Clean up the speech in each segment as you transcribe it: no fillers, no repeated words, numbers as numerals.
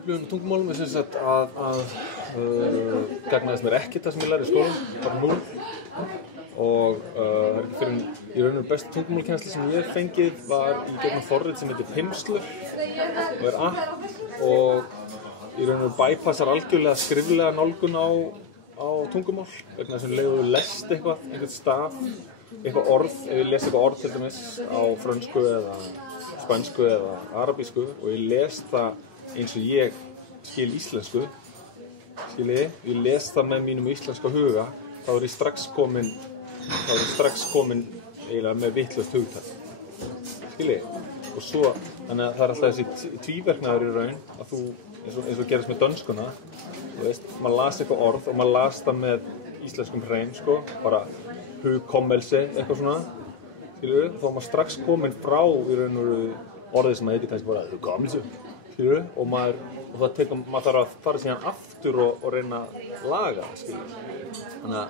upplifun á tungumálum sem sagt að gagnaðist mér ekkert það sem ég lærði í skólanum, bara 0. Og það ekki fyrir í raun og bestu tungumálkennsla sem ég fengið var í gegnum forrit sem heitir Pimslur og app og í raun og bypassar algjörlega skriflega nálgun á tungumál vegna þess að leiðu lest eitthvað, einhvern staf, eitthvað orð, ef ég les eitthvað orð til dæmis á frönsku eða spænsku eða arabísku og ég les það eins og ég skil íslensku, skiljiði, ég les það með mínum íslenska huga, þá er ég strax komin eiginlega með vitlaust hugtak, skiljiði, og svo, þannig að það er alltaf þessi tvíverknaður í raun að þú, eins og gerist með dönskuna, þú veist, maður las eitthvað orð og maður las það með íslenskum hreim, sko, bara hugkommelse, eitthvað svona, skiljiði, þá er maður strax komin frá í raun og orðið sem maður heitir kannski bara hugkommelse, skiljiði, og maður þarf að fara síðan aftur og reyna að laga það, skiljiði, þannig að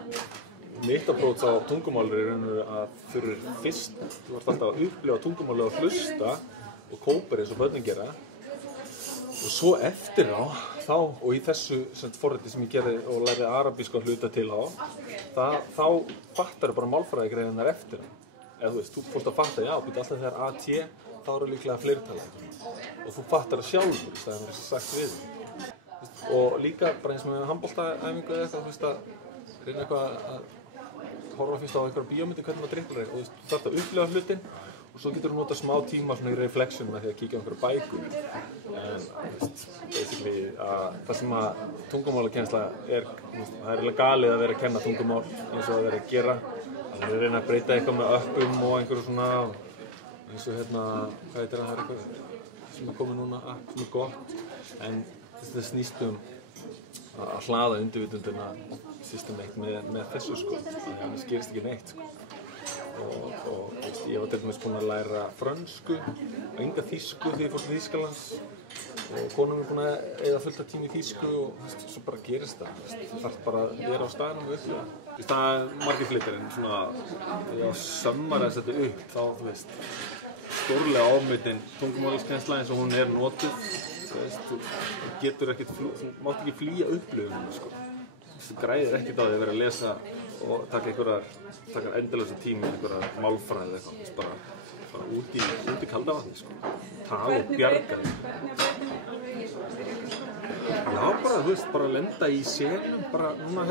mitt approach á tungumáli er að fyrir fyrst, þú ert alltaf að upplifa tungumáli og hlusta og kópar eins og börnin gera og svo eftir á, þá og í þessu forriti sem ég gerði og lærði arabísku að hluta til á þá fattar bara málfræðigreinar eftir eða þú veist, þú fórst að fatta, já, býta alltaf þegar AT þá eru líklega fleirtala og þú fattar það sjálfur í staðinn fyrir sagt við og líka bara eins og með handboltaæfingu eða eitthvað, þú veist að reyna eitthvað að horfa fyrst á einhverja bíómyndi hvernig maður dribblar og þú þarft að upplifa hlutin og svo getur þú nota smá tíma svona í reflection með því að kíkja á einhverja bækur en basically það sem að tungumálakennsla er það er galið að vera að kenna tungumál eins og að vera að gera að reyna að breyta eitthvað með öppum og einhverju svona eins og hvað heitir það er eitthvað sem er komið núna sem er gott en þetta snýst að hlaða undirvitundina systemeitt með þessu sko, þannig að það gerist ekki neitt sko. Og veist, ég var til dæmis búinn að læra frönsku og enga þýsku þegar ég fór til Þýskalands og konan er búinn að eyða fullt af tíma í þýsku og veist, svo bara gerist það, þú þarf bara að vera á staðnum og upplifa. Það er margir flitir en svona, þegar ég sömmaraði þetta upp þá, þú veist, stórlega ámyndin tungumálakennsla eins og hún er notuð. Þú getur ekkert, þú mátt ekki flýja upplifunum sko. Þú græðir ekkert á því að vera að lesa og taka endalausa tíma í einhverja málfræði eitthvað, bara út í kalda vatni sko. Tala og bjarga því. Já, bara, þú veist, bara lenda í senum, bara núna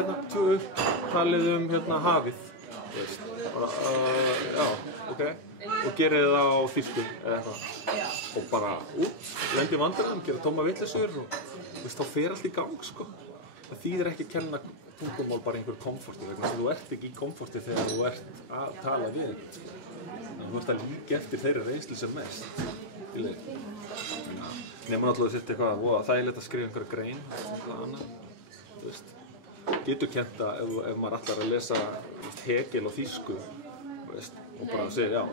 talið hafið, þú veist, bara, já, ok, og gerið það á þýsku eða eitthvað. Og bara út, lendi í vandræðum, gera tóma vitleysur og veist, þá fer allt í gang sko. Það þýðir ekki að kenna tungumál bara einhver komforti vegna þess að þú ert ekki í komforti þegar þú ert að tala við þú ert að líka eftir þeirri reynslu sem mest nema náttúrulega sitt eitthvað þægilegt að skrifa einhverja grein eitthvað annað þú veist, getur kennt að ef maður ætlar að lesa Hegel og þýsku veist, og bara segir já,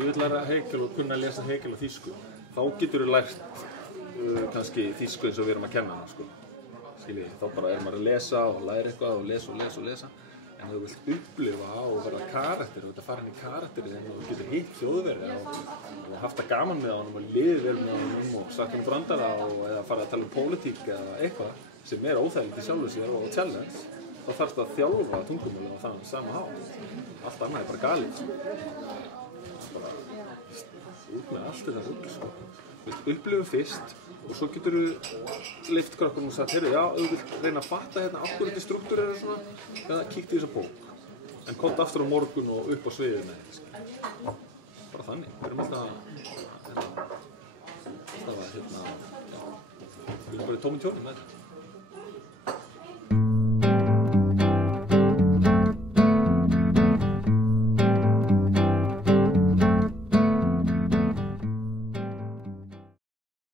ég vil læra Hegel og kunna að lesa Hegel og þýsku þá getur þú lært kannski þýsku eins og við erum að kenna hana sko. Skiljið, þá bara maður að lesa og læra eitthvað og lesa en þú vilt upplifa og verða karakter og fara inn í karakterinn og þú getur hitt þjóðverði og haft það gaman með honum og liðið vel með honum og sagt brandara eða fara að tala pólitík eða eitthvað sem er óþægilegt í sjálfu sér og challenge þá þarfst að þjálfa tungumáli á þannig sama hátt allt annað er bara galið bara út með allt þetta rugl sko. Upplifu fyrst og svo getur þú leyft krökkunum og sagt, heyrðu, já, þú vilt reyna að fatta af hverju þetta struktúr er svona, eða kíktu í þessa bók. En komdu aftur á morgun og upp á sviðið með þetta. Bara þannig, við erum alltaf að, við erum bara í tómum tjónum með þetta.